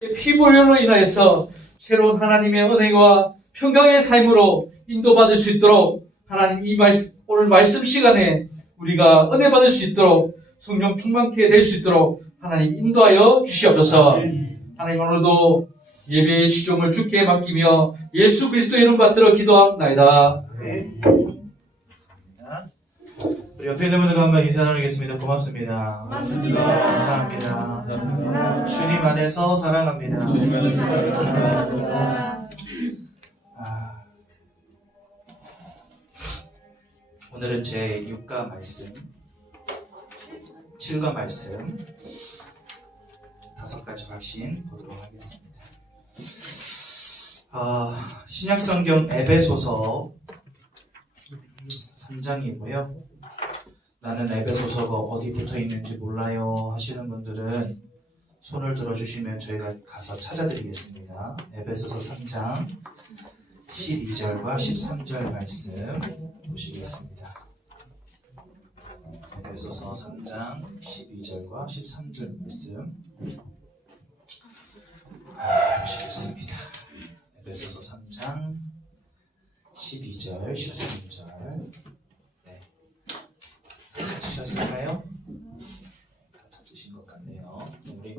피보련으로 인하여서 새로운 하나님의 은혜와 평강의 삶으로 인도받을 수 있도록 하나님 오늘 말씀 시간에 우리가 은혜 받을 수 있도록 성령 충만케 될 수 있도록 하나님 인도하여 주시옵소서. 하나님 오늘도 예배의 시종을 주께 맡기며 예수 그리스도의 이름 받들어 기도합나이다. 우리 옆에 있는 분들과 한번 인사 나누겠습니다. 고맙습니다. 감사합니다. 주님 안에서 사랑합니다. 오늘은 제 6가 말씀, 7가 말씀 5가지 확신 보도록 하겠습니다. 신약성경 에베소서 3장이고요. 나는 에베소서가 어디 붙어 있는지 몰라요 하시는 분들은 손을 들어주시면 저희가 가서 찾아드리겠습니다. 에베소서 3장 12절과 13절 말씀 보시겠습니다. 에베소서 3장 12절과 13절 말씀 보시겠습니다. 에베소서 3장 12절, 13절 찾으셨을까요? 다 찾으신 것 같네요. 우리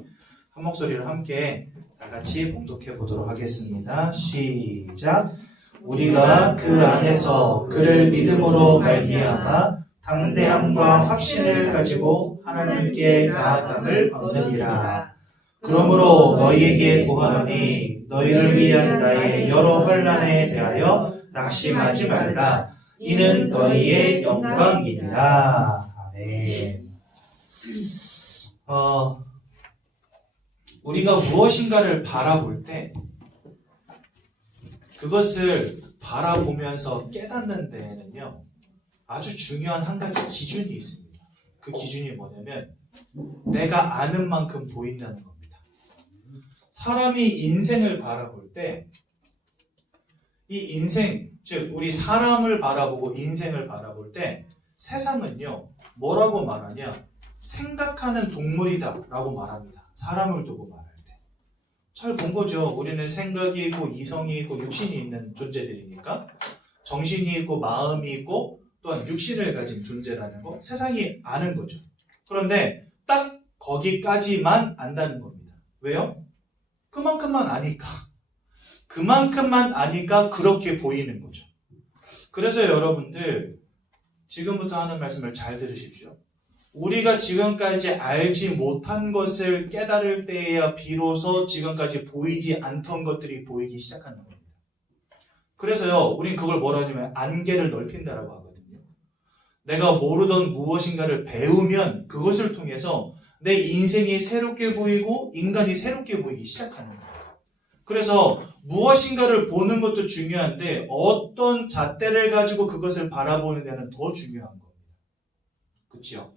한 목소리로 함께 다 같이 봉독해 보도록 하겠습니다. 시작! 우리가 그 안에서 그를 믿음으로 말미암아 담대함과 확신을 가지고 하나님께 나아감을 얻느니라. 그러므로 너희에게 구하노니 너희를 위한 나의 여러 환난에 대하여 낙심하지 말라. 이는 너희의 영광이니라. 아멘. 우리가 무엇인가를 바라볼 때 그것을 바라보면서 깨닫는 데에는요 아주 중요한 한 가지 기준이 있습니다. 그 기준이 뭐냐면 내가 아는 만큼 보인다는 겁니다. 사람이 인생을 바라볼 때 이 인생, 즉 우리 사람을 바라보고 인생을 바라볼 때 세상은요 뭐라고 말하냐, 생각하는 동물이다 라고 말합니다. 사람을 두고 말할 때 잘 본 거죠. 우리는 생각이 있고 이성이 있고 육신이 있는 존재들이니까 정신이 있고 마음이 있고 또한 육신을 가진 존재라는 거 세상이 아는 거죠. 그런데 딱 거기까지만 안다는 겁니다. 왜요? 그만큼만 아니까 그렇게 보이는 거죠. 그래서 여러분들 지금부터 하는 말씀을 잘 들으십시오. 우리가 지금까지 알지 못한 것을 깨달을 때에야 비로소 지금까지 보이지 않던 것들이 보이기 시작하는 겁니다. 그래서요 우린 그걸 뭐라 하냐면 안개를 넓힌다라고 하거든요. 내가 모르던 무엇인가를 배우면 그것을 통해서 내 인생이 새롭게 보이고 인간이 새롭게 보이기 시작하는 거예요. 그래서 무엇인가를 보는 것도 중요한데 어떤 잣대를 가지고 그것을 바라보는 데는 더 중요한 겁니다. 그렇죠?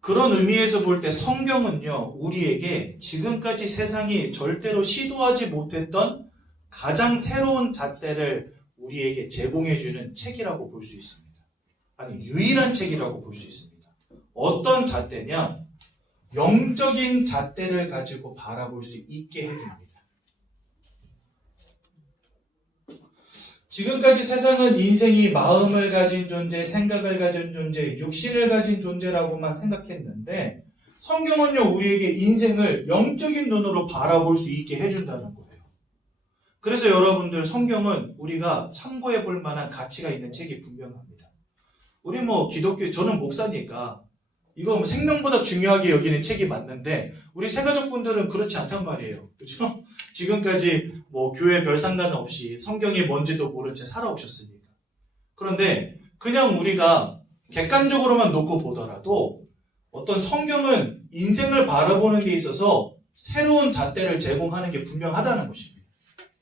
그런 의미에서 볼 때 성경은요 우리에게 지금까지 세상이 절대로 시도하지 못했던 가장 새로운 잣대를 우리에게 제공해주는 책이라고 볼 수 있습니다. 아니 유일한 책이라고 볼 수 있습니다. 어떤 잣대냐? 영적인 잣대를 가지고 바라볼 수 있게 해줍니다. 지금까지 세상은 인생이 마음을 가진 존재, 생각을 가진 존재, 육신을 가진 존재라고만 생각했는데 성경은요 우리에게 인생을 영적인 눈으로 바라볼 수 있게 해준다는 거예요. 그래서 여러분들 성경은 우리가 참고해 볼 만한 가치가 있는 책이 분명합니다. 우리 기독교, 저는 목사니까 이거 생명보다 중요하게 여기는 책이 맞는데 우리 새가족분들은 그렇지 않단 말이에요. 그렇죠? 지금까지 교회 별 상관 없이 성경이 뭔지도 모른 채 살아오셨으니까. 그런데 그냥 우리가 객관적으로만 놓고 보더라도 어떤 성경은 인생을 바라보는 데 있어서 새로운 잣대를 제공하는 게 분명하다는 것입니다.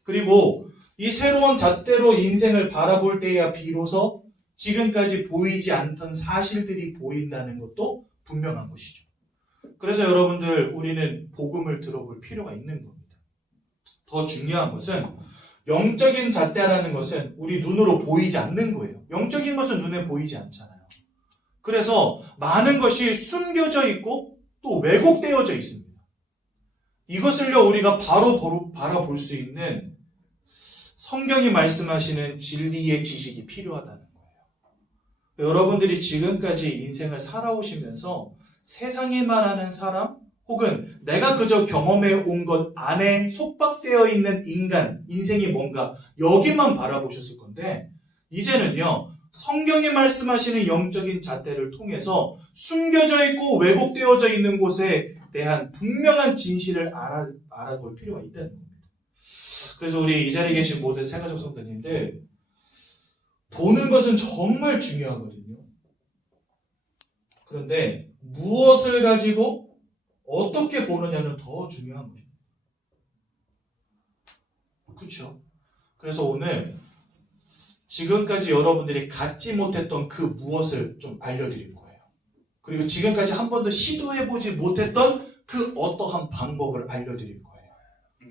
그리고 이 새로운 잣대로 인생을 바라볼 때야 비로소 지금까지 보이지 않던 사실들이 보인다는 것도 분명한 것이죠. 그래서 여러분들 우리는 복음을 들어볼 필요가 있는 겁니다. 더 중요한 것은 영적인 잣대라는 것은 우리 눈으로 보이지 않는 거예요. 영적인 것은 눈에 보이지 않잖아요. 그래서 많은 것이 숨겨져 있고 또 왜곡되어져 있습니다. 이것을요 우리가 바로 바라볼 수 있는 성경이 말씀하시는 진리의 지식이 필요하다는 거예요. 여러분들이 지금까지 인생을 살아오시면서 세상에 말하는 사람 혹은 내가 그저 경험해 온 것 안에 속박되어 있는 인간, 인생이 뭔가 여기만 바라보셨을 건데 이제는요 성경이 말씀하시는 영적인 잣대를 통해서 숨겨져 있고 왜곡되어져 있는 곳에 대한 분명한 진실을 알아볼 필요가 있다는 겁니다. 그래서 우리 이 자리에 계신 모든 새가족 성도님들 보는 것은 정말 중요하거든요. 그런데 무엇을 가지고 어떻게 보느냐는 더 중요한 거죠. 그렇죠? 그래서 오늘 지금까지 여러분들이 갖지 못했던 그 무엇을 좀 알려드릴 거예요. 그리고 지금까지 한 번도 시도해보지 못했던 그 어떠한 방법을 알려드릴 거예요.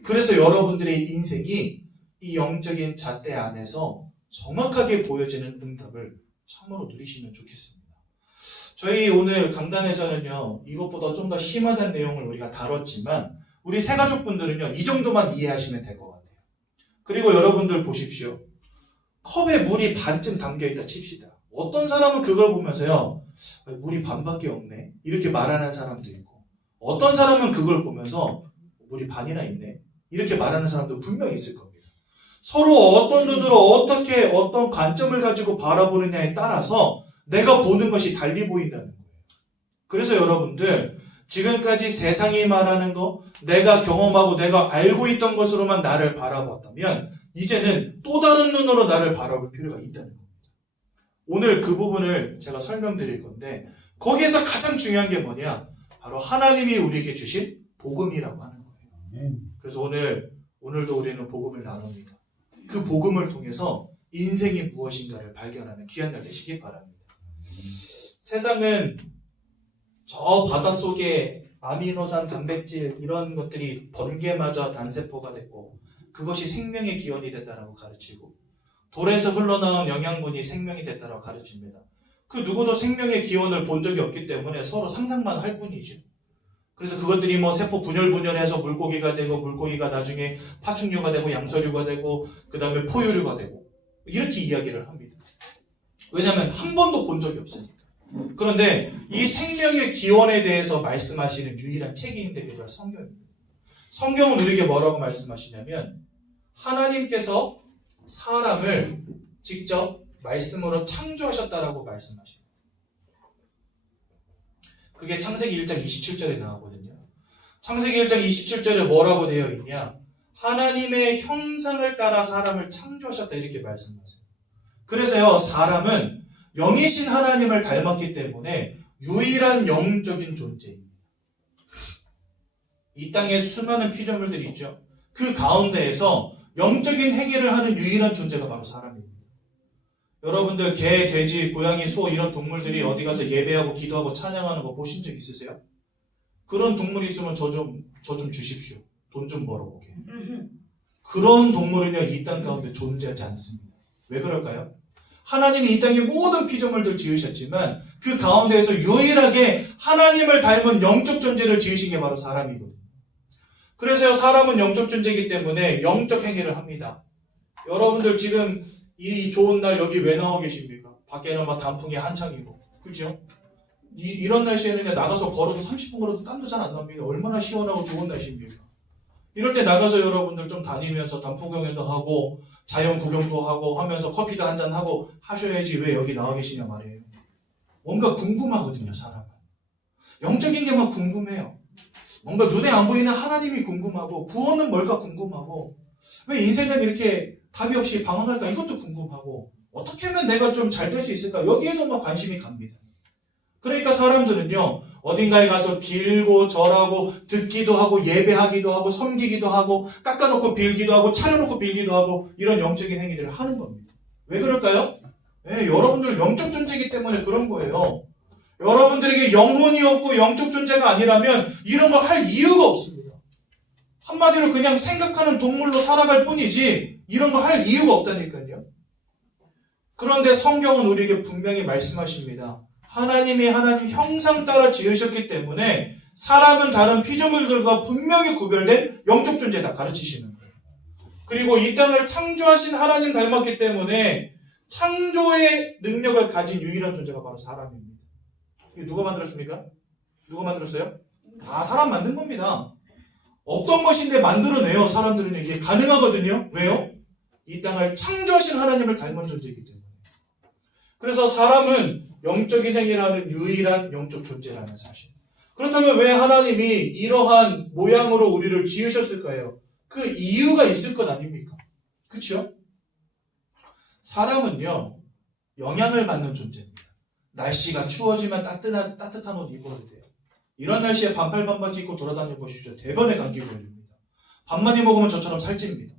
그래서 여러분들의 인생이 이 영적인 잣대 안에서 정확하게 보여지는 응답을 참으로 누리시면 좋겠습니다. 저희 오늘 강단에서는요 이것보다 좀 더 심하다는 내용을 우리가 다뤘지만 우리 새가족분들은요 이 정도만 이해하시면 될 것 같아요. 그리고 여러분들 보십시오. 컵에 물이 반쯤 담겨있다 칩시다. 어떤 사람은 그걸 보면서요 물이 반밖에 없네 이렇게 말하는 사람도 있고 어떤 사람은 그걸 보면서 물이 반이나 있네 이렇게 말하는 사람도 분명히 있을 겁니다. 서로 어떤 눈으로 어떻게 어떤 관점을 가지고 바라보느냐에 따라서 내가 보는 것이 달리 보인다는 거예요. 그래서 여러분들 지금까지 세상이 말하는 거 내가 경험하고 내가 알고 있던 것으로만 나를 바라봤다면 이제는 또 다른 눈으로 나를 바라볼 필요가 있다는 겁니다. 오늘 그 부분을 제가 설명드릴 건데 거기에서 가장 중요한 게 뭐냐 바로 하나님이 우리에게 주신 복음이라고 하는 거예요. 그래서 오늘도 우리는 복음을 나눕니다. 그 복음을 통해서 인생이 무엇인가를 발견하는 귀한 날 되시기 바랍니다. 세상은 저 바닷속에 아미노산, 단백질 이런 것들이 번개마저 단세포가 됐고 그것이 생명의 기원이 됐다라고 가르치고 돌에서 흘러나온 영양분이 생명이 됐다라고 가르칩니다. 그 누구도 생명의 기원을 본 적이 없기 때문에 서로 상상만 할 뿐이죠. 그래서 그것들이 뭐 세포 분열해서 물고기가 되고 물고기가 나중에 파충류가 되고 양서류가 되고 그 다음에 포유류가 되고 이렇게 이야기를 합니다. 왜냐하면 한 번도 본 적이 없으니까. 그런데 이 생명의 기원에 대해서 말씀하시는 유일한 책이 있는데 그게 바로 성경입니다. 성경은 우리에게 뭐라고 말씀하시냐면 하나님께서 사람을 직접 말씀으로 창조하셨다라고 말씀하십니다. 그게 창세기 1장 27절에 나오거든요. 창세기 1장 27절에 뭐라고 되어 있냐? 하나님의 형상을 따라 사람을 창조하셨다 이렇게 말씀하세요. 그래서요 사람은 영이신 하나님을 닮았기 때문에 유일한 영적인 존재입니다. 이 땅에 수많은 피조물들이 있죠. 그 가운데에서 영적인 행위를 하는 유일한 존재가 바로 사람입니다. 여러분들 개, 돼지, 고양이, 소 이런 동물들이 어디 가서 예배하고 기도하고 찬양하는 거 보신 적 있으세요? 그런 동물이 있으면 저 좀 주십시오. 돈 좀 벌어보게. 그런 동물은요 이 땅 가운데 존재하지 않습니다. 왜 그럴까요? 하나님이 이 땅의 모든 피조물들 지으셨지만 그 가운데에서 유일하게 하나님을 닮은 영적 존재를 지으신 게 바로 사람이거든요. 그래서요 사람은 영적 존재이기 때문에 영적 행위를 합니다. 여러분들 지금 이 좋은 날 여기 왜 나와 계십니까? 밖에는 막 단풍이 한창이고 그죠? 이런 날씨에는 나가서 걸어도 30분 걸어도 땀도 잘 안 납니다. 얼마나 시원하고 좋은 날씨입니까? 이럴 때 나가서 여러분들 좀 다니면서 단풍 공연도 하고 자연 구경도 하고 하면서 커피도 한잔 하고 하셔야지 왜 여기 나와 계시냐 말이에요. 뭔가 궁금하거든요 사람은. 영적인 게만 궁금해요. 뭔가 눈에 안 보이는 하나님이 궁금하고 구원은 뭘까 궁금하고 왜 인생은 이렇게 답이 없이 방황할까 이것도 궁금하고 어떻게 하면 내가 좀 잘 될 수 있을까 여기에도 막 관심이 갑니다. 그러니까 사람들은요 어딘가에 가서 빌고 절하고 듣기도 하고 예배하기도 하고 섬기기도 하고 깎아놓고 빌기도 하고 차려놓고 빌기도 하고 이런 영적인 행위들을 하는 겁니다. 왜 그럴까요? 네, 여러분들 영적 존재이기 때문에 그런 거예요. 여러분들에게 영혼이 없고 영적 존재가 아니라면 이런 거 할 이유가 없습니다. 한마디로 그냥 생각하는 동물로 살아갈 뿐이지 이런 거 할 이유가 없다니까요. 그런데 성경은 우리에게 분명히 말씀하십니다. 하나님이 하나님 형상 따라 지으셨기 때문에 사람은 다른 피조물들과 분명히 구별된 영적 존재다 가르치시는 거예요. 그리고 이 땅을 창조하신 하나님 닮았기 때문에 창조의 능력을 가진 유일한 존재가 바로 사람입니다. 이게 누가 만들었습니까? 누가 만들었어요? 다 사람 만든 겁니다. 없던 것인데 만들어내요. 사람들은 이게 가능하거든요. 왜요? 이 땅을 창조하신 하나님을 닮은 존재이기 때문에. 그래서 사람은 영적인 행위라는 유일한 영적 존재라는 사실. 그렇다면 왜 하나님이 이러한 모양으로 우리를 지으셨을까요? 그 이유가 있을 것 아닙니까? 그렇죠? 사람은요, 영향을 받는 존재입니다. 날씨가 추워지면 따뜻한 옷 입어야 돼요. 이런 날씨에 반팔 반바지 입고 돌아다녀 보십시오. 대번에 감기 걸립니다. 밥 많이 먹으면 저처럼 살찝니다.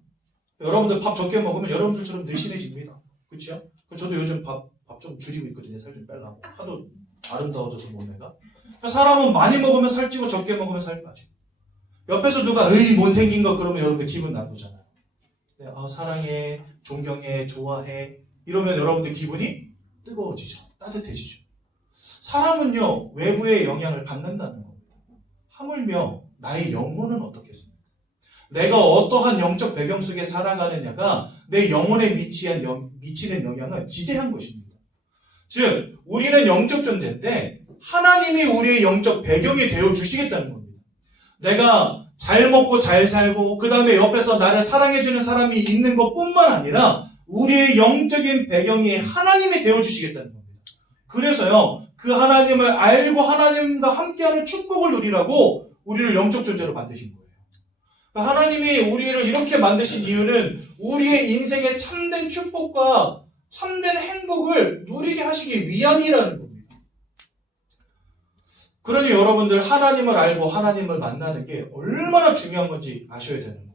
여러분들 밥 적게 먹으면 여러분들처럼 늘씬해집니다. 그렇죠? 저도 요즘 밥 좀 줄이고 있거든요. 살 좀 빼려고. 하도 아름다워져서 몸매가. 사람은 많이 먹으면 살찌고 적게 먹으면 살 빠져. 옆에서 누가 으이 못생긴 거 그러면 여러분들 기분 나쁘잖아요. 사랑해, 존경해, 좋아해 이러면 여러분들 기분이 뜨거워지죠. 따뜻해지죠. 사람은요, 외부의 영향을 받는다는 겁니다. 하물며 나의 영혼은 어떻겠습니까? 내가 어떠한 영적 배경 속에 살아가느냐가 내 영혼에 미치는 영향은 지대한 것입니다. 즉, 우리는 영적 존재인데 하나님이 우리의 영적 배경이 되어 주시겠다는 겁니다. 내가 잘 먹고 잘 살고 그 다음에 옆에서 나를 사랑해주는 사람이 있는 것뿐만 아니라 우리의 영적인 배경이 하나님이 되어 주시겠다는 겁니다. 그래서요, 그 하나님을 알고 하나님과 함께하는 축복을 누리라고 우리를 영적 존재로 만드신 거예요. 하나님이 우리를 이렇게 만드신 이유는 우리의 인생의 참된 축복과 참된 행복을 누리게 하시기 위함이라는 겁니다. 그러니 여러분들 하나님을 알고 하나님을 만나는 게 얼마나 중요한 건지 아셔야 되는 거예요.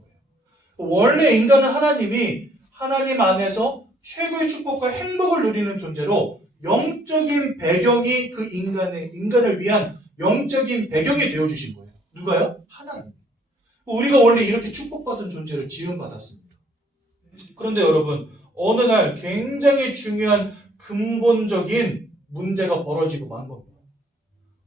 원래 인간은 하나님이 하나님 안에서 최고의 축복과 행복을 누리는 존재로 영적인 배경이 그 인간을 위한 영적인 배경이 되어주신 거예요. 누가요? 하나님. 우리가 원래 이렇게 축복받은 존재를 지음받았습니다. 그런데 여러분, 어느 날 굉장히 중요한 근본적인 문제가 벌어지고 만 겁니다.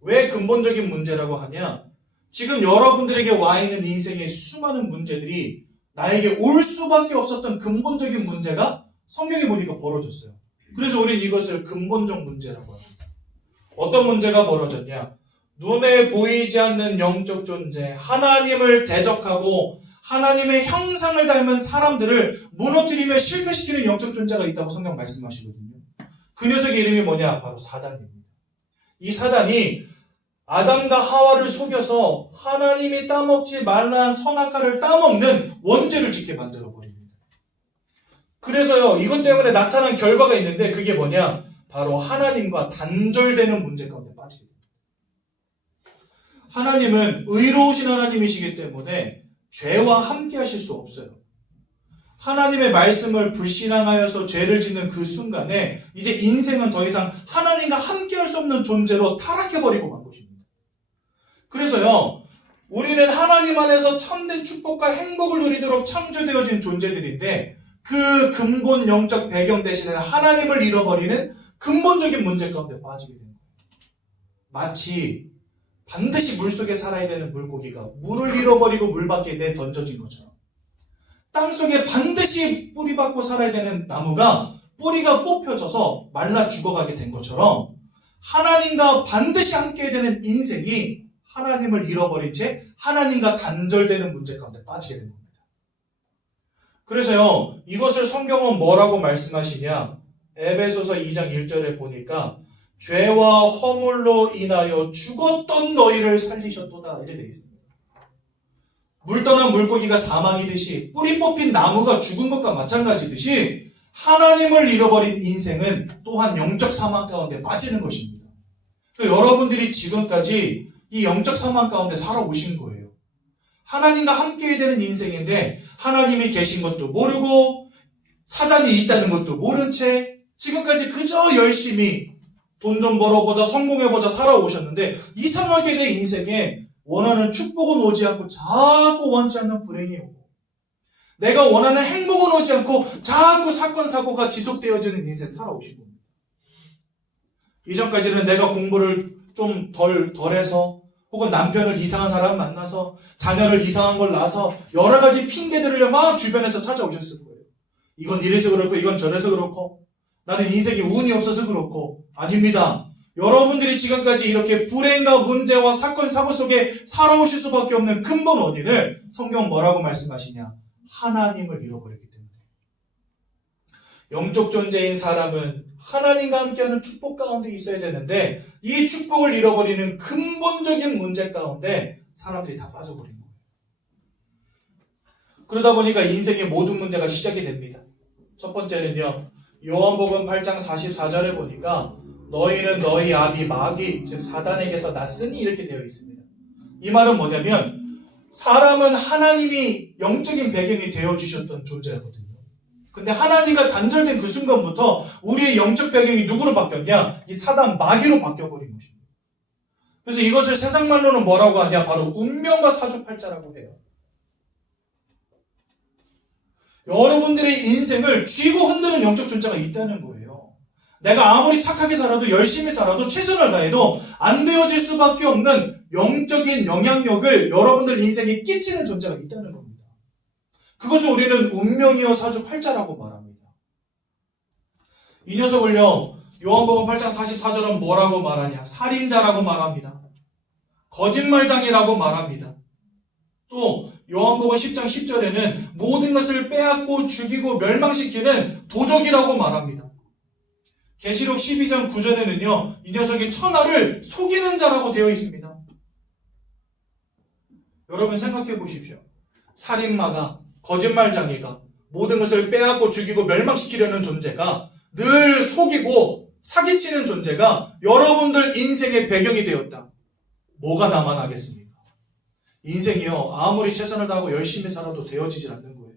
왜 근본적인 문제라고 하냐? 지금 여러분들에게 와 있는 인생의 수많은 문제들이 나에게 올 수밖에 없었던 근본적인 문제가 성경에 보니까 벌어졌어요. 그래서 우리는 이것을 근본적 문제라고 합니다. 어떤 문제가 벌어졌냐? 눈에 보이지 않는 영적 존재, 하나님을 대적하고 하나님의 형상을 닮은 사람들을 무너뜨리며 실패시키는 영적 존재가 있다고 성경 말씀하시거든요. 그 녀석의 이름이 뭐냐? 바로 사단입니다. 이 사단이 아담과 하와를 속여서 하나님이 따먹지 말라는 선악과를 따먹는 원죄를 짓게 만들어버립니다. 그래서요, 이것 때문에 나타난 결과가 있는데 그게 뭐냐? 바로 하나님과 단절되는 문제 가운데 빠지게 됩니다. 하나님은 의로우신 하나님이시기 때문에 죄와 함께 하실 수 없어요. 하나님의 말씀을 불신앙하여서 죄를 짓는 그 순간에 이제 인생은 더 이상 하나님과 함께 할 수 없는 존재로 타락해버리고 만 것입니다. 그래서요, 우리는 하나님 안에서 참된 축복과 행복을 누리도록 창조되어진 존재들인데 그 근본 영적 배경 대신에 하나님을 잃어버리는 근본적인 문제 가운데 빠지게 되는 거예요. 마치 반드시 물속에 살아야 되는 물고기가 물을 잃어버리고 물 밖에 내던져진 것처럼, 땅속에 반드시 뿌리 받고 살아야 되는 나무가 뿌리가 뽑혀져서 말라 죽어가게 된 것처럼 하나님과 반드시 함께 되는 인생이 하나님을 잃어버린 채 하나님과 단절되는 문제 가운데 빠지게 된 겁니다. 그래서요, 이것을 성경은 뭐라고 말씀하시냐? 에베소서 2장 1절에 보니까 죄와 허물로 인하여 죽었던 너희를 살리셨도다 이렇게 되어 있습니다. 물 떠난 물고기가 사망이듯이 뿌리 뽑힌 나무가 죽은 것과 마찬가지듯이 하나님을 잃어버린 인생은 또한 영적 사망 가운데 빠지는 것입니다. 그러니까 여러분들이 지금까지 이 영적 사망 가운데 살아오신 거예요. 하나님과 함께 되는 인생인데 하나님이 계신 것도 모르고 사단이 있다는 것도 모른 채 지금까지 그저 열심히 돈 좀 벌어보자, 성공해보자 살아오셨는데 이상하게 내 인생에 원하는 축복은 오지 않고 자꾸 원치 않는 불행이 오고 내가 원하는 행복은 오지 않고 자꾸 사건, 사고가 지속되어지는 인생 살아오신 겁니다. 이전까지는 내가 공부를 좀 덜 해서 혹은 남편을 이상한 사람 만나서 자녀를 이상한 걸 낳아서 여러 가지 핑계들을 막 주변에서 찾아오셨을 거예요. 이건 이래서 그렇고 이건 저래서 그렇고 나는 인생에 운이 없어서 그렇고 아닙니다. 여러분들이 지금까지 이렇게 불행과 문제와 사건 사고 속에 살아오실 수밖에 없는 근본 원인을 성경 뭐라고 말씀하시냐? 하나님을 잃어버렸기 때문에. 영적 존재인 사람은 하나님과 함께하는 축복 가운데 있어야 되는데 이 축복을 잃어버리는 근본적인 문제 가운데 사람들이 다 빠져버린 거예요. 그러다 보니까 인생의 모든 문제가 시작이 됩니다. 첫 번째는요. 요한복음 8장 44절에 보니까 너희는 너희 아비 마귀 즉 사단에게서 났으니 이렇게 되어 있습니다. 이 말은 뭐냐면 사람은 하나님이 영적인 배경이 되어주셨던 존재거든요. 근데 하나님과 단절된 그 순간부터 우리의 영적 배경이 누구로 바뀌었냐? 이 사단 마귀로 바뀌어버린 것입니다. 그래서 이것을 세상 말로는 뭐라고 하냐? 바로 운명과 사주팔자라고 해요. 여러분들의 인생을 쥐고 흔드는 영적 존재가 있다는 거예요. 내가 아무리 착하게 살아도 열심히 살아도 최선을 다해도 안 되어질 수밖에 없는 영적인 영향력을 여러분들 인생에 끼치는 존재가 있다는 겁니다. 그것을 우리는 운명이여 사주팔자라고 말합니다. 이 녀석을요. 요한복음 8장 44절은 뭐라고 말하냐? 살인자라고 말합니다. 거짓말장이라고 말합니다. 또 요한복음 10장 10절에는 모든 것을 빼앗고 죽이고 멸망시키는 도적이라고 말합니다. 계시록 12장 9절에는요. 이 녀석이 천하를 속이는 자라고 되어 있습니다. 여러분 생각해 보십시오. 살인마가 거짓말장이가 모든 것을 빼앗고 죽이고 멸망시키려는 존재가 늘 속이고 사기치는 존재가 여러분들 인생의 배경이 되었다. 뭐가 남아나겠습니까? 인생이요. 아무리 최선을 다하고 열심히 살아도 되어지질 않는 거예요.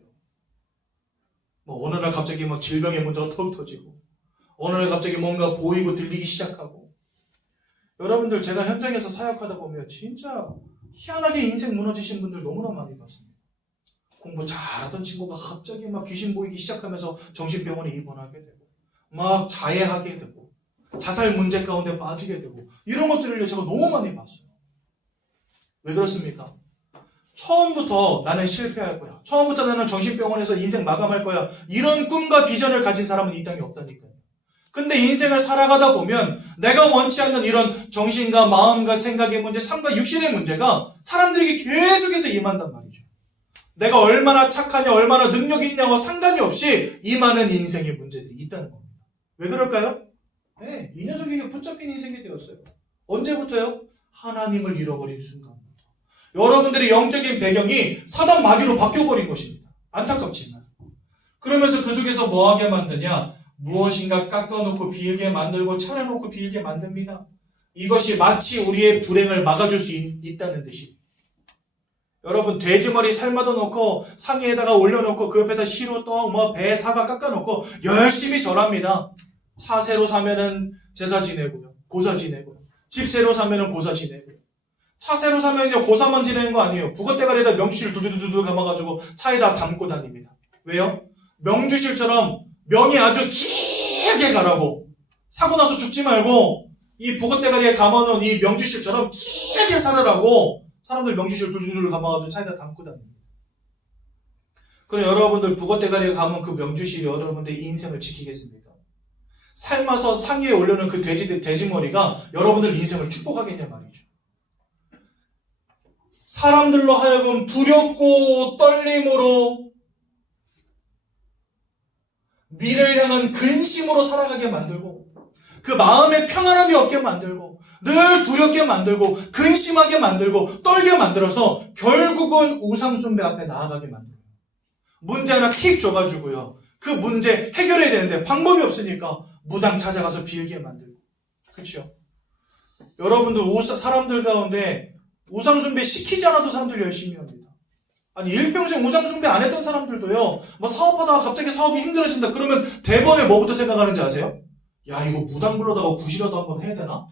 어느 날 갑자기 막 질병의 문제가 턱 터지고 어느 날 갑자기 뭔가 보이고 들리기 시작하고 여러분들 제가 현장에서 사역하다 보면 진짜 희한하게 인생 무너지신 분들 너무나 많이 봤습니다. 공부 잘하던 친구가 갑자기 막 귀신 보이기 시작하면서 정신병원에 입원하게 되고 막 자해하게 되고 자살 문제 가운데 빠지게 되고 이런 것들을 제가 너무 많이 봤어요. 왜 그렇습니까? 처음부터 나는 실패할 거야. 처음부터 나는 정신병원에서 인생 마감할 거야. 이런 꿈과 비전을 가진 사람은 이 땅에 없다니까요. 근데 인생을 살아가다 보면 내가 원치 않는 이런 정신과 마음과 생각의 문제, 삶과 육신의 문제가 사람들에게 계속해서 임한단 말이죠. 내가 얼마나 착하냐, 얼마나 능력이 있냐와 상관이 없이 임하는 인생의 문제들이 있다는 겁니다. 왜 그럴까요? 네, 이 녀석에게 붙잡힌 인생이 되었어요. 언제부터요? 하나님을 잃어버린 순간부터. 여러분들의 영적인 배경이 사단 마귀로 바뀌어버린 것입니다. 안타깝지만. 그러면서 그 속에서 뭐하게 만드냐? 무엇인가 깎아놓고 비일게 만들고 차려놓고 비일게 만듭니다. 이것이 마치 우리의 불행을 막아줄 수 있다는 듯이. 여러분 돼지머리 삶아도 놓고 상에다가 올려놓고 그 옆에다 시루 떡 배 사과 깎아놓고 열심히 절합니다. 차 새로 사면은 제사 지내고요. 고사 지내고요. 집 새로 사면은 고사 지내고요. 차 새로 사면요 고사만 지내는 거 아니에요. 북어대가리에다 명주실 두두두두 감아가지고 차에다 담고 다닙니다. 왜요? 명주실처럼 명이 아주 길게 가라고 사고 나서 죽지 말고 이 북어대가리에 감아놓은 이 명주실처럼 길게 살으라고 사람들 명주실 두두두두 감아가지고 차에다 담고 다닙니다. 그럼 여러분들 북어대가리에 감은 그 명주실이 여러분들의 인생을 지키겠습니까? 삶아서 상 위에 올려놓은 그 돼지머리가 여러분들 인생을 축복하겠냐 말이죠. 사람들로 하여금 두렵고 떨림으로 미래를 향한 근심으로 살아가게 만들고 그 마음에 편안함이 없게 만들고 늘 두렵게 만들고 근심하게 만들고 떨게 만들어서 결국은 우상숭배 앞에 나아가게 만들어요. 문제 하나 틱 줘가지고요. 그 문제 해결해야 되는데 방법이 없으니까 무당 찾아가서 빌게 만들고. 그렇죠? 여러분들 사람들 가운데 우상숭배 시키지 않아도 사람들 열심히 합니다. 아니 일평생 우상숭배 안 했던 사람들도요. 사업하다가 갑자기 사업이 힘들어진다 그러면 대번에 뭐부터 생각하는지 아세요? 야 이거 무당 불러다가 구시라도 한번 해야 되나?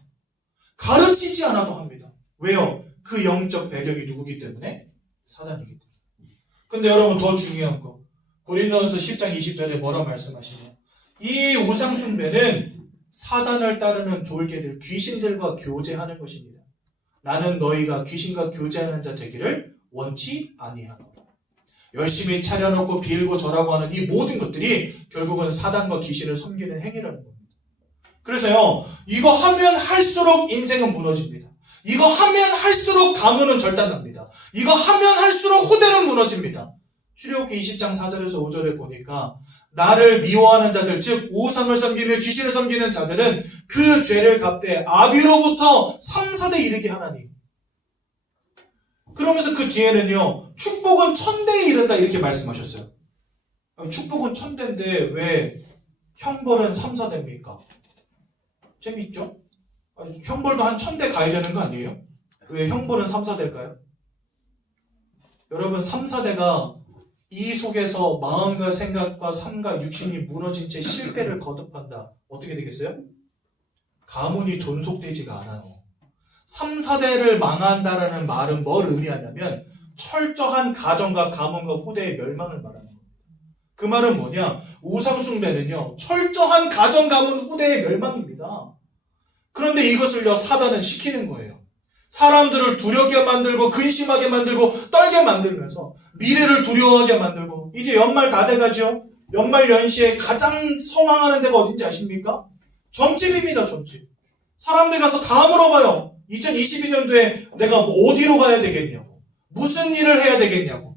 가르치지 않아도 합니다. 왜요? 그 영적 배경이 누구기 때문에? 사단이기 때문에. 근데 여러분 더 중요한 거 고린도전서 10장 20절에 뭐라 말씀하시냐? 이 우상숭배는 사단을 따르는 졸개들 귀신들과 교제하는 것입니다. 나는 너희가 귀신과 교제하는 자 되기를 원치 아니하노라. 열심히 차려놓고 빌고 절하고 하는 이 모든 것들이 결국은 사단과 귀신을 섬기는 행위라는 겁니다. 그래서요, 이거 하면 할수록 인생은 무너집니다. 이거 하면 할수록 가문은 절단납니다. 이거 하면 할수록 후대는 무너집니다. 출애굽기 20장 4절에서 5절에 보니까 나를 미워하는 자들, 즉 우상을 섬기며 귀신을 섬기는 자들은 그 죄를 갚되 아비로부터 3, 4대 이르게 하나니. 그러면서 그 뒤에는요, 축복은 1000대에 이른다 이렇게 말씀하셨어요. 축복은 1000대인데 왜 형벌은 3, 4대입니까? 재밌죠? 형벌도 한 1000대 가야 되는 거 아니에요? 왜 형벌은 3, 4대일까요? 여러분 3, 4대가 이 속에서 마음과 생각과 삶과 육신이 무너진 채 실패를 거듭한다. 어떻게 되겠어요? 가문이 존속되지가 않아요. 3, 4대를 망한다라는 말은 뭘 의미하냐면 철저한 가정과 가문과 후대의 멸망을 말하는 겁니다. 그 말은 뭐냐? 우상숭배는요, 철저한 가정, 가문, 후대의 멸망입니다. 그런데 이것을요, 사단은 시키는 거예요. 사람들을 두렵게 만들고 근심하게 만들고 떨게 만들면서 미래를 두려워하게 만들고. 이제 연말 다 돼가죠? 연말 연시에 가장 성황하는 데가 어딘지 아십니까? 점집입니다. 점집. 사람들 가서 다 물어봐요. 2022년도에 내가 어디로 가야 되겠냐고, 무슨 일을 해야 되겠냐고,